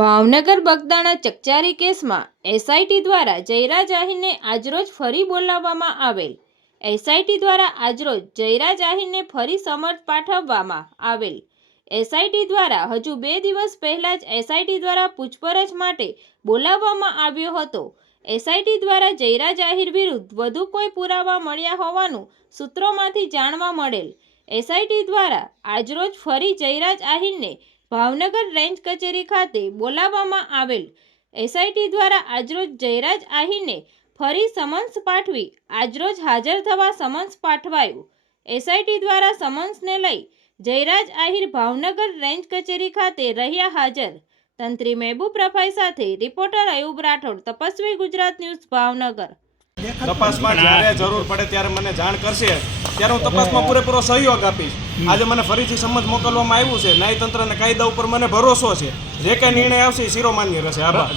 ભાવનગર બગદાણા ચકચારી કેસમાં એસઆઈટી દ્વારા જયરાજ આહીરને આજરોજ ફરી બોલાવવામાં આવેલ। એસઆઈટી દ્વારા આજરોજ જયરાજ આહીરને ફરી સમન્સ પાઠવવામાં આવેલ। એસઆઈટી દ્વારા હજુ 2 દિવસ પહેલા જ એસઆઈટી દ્વારા પૂછપરછ માટે બોલાવવામાં આવ્યો હતો। એસઆઈટી દ્વારા જયરાજ આહીર વિરુદ્ધ વધુ કોઈ પુરાવા મળ્યા હોવાનું સૂત્રોમાંથી જાણવા મળેલ। એસઆઈટી દ્વારા આજરોજ ફરી જયરાજ આહીરને ભાવનગર રેન્જ કચેરી ખાતે બોલાવવામાં આવેલ। એસઆઈટી દ્વારા આજરોજ જયરાજ આહીરને ફરી સમન્સ પાઠવી આજરોજ હાજર થવા સમન્સ પાઠવાયું। એસઆઈટી દ્વારા સમન્સને લઈ જયરાજ આહીર ભાવનગર રેન્જ કચેરી ખાતે રહ્યા હાજર। તંત્રી મહેબૂબ રફાઈ સાથે રિપોર્ટર અયુબ રાઠોડ, તપસ્વી ગુજરાત ન્યૂઝ, ભાવનગર। તપાસમાં જ્યારે જરૂર પડે ત્યારે મને જાણ કરશે, ત્યારે હું તપાસમાં પૂરેપૂરો સહયોગ આપીશ। આજે મને ફરીથી સમન્સ મોકલવામાં આવ્યું છે। ન્યાયતંત્ર અને કાયદા ઉપર મને ભરોસો છે। જે કંઈ નિર્ણય આવશે એ શિરોમાન્ય રહેશે। આભાર।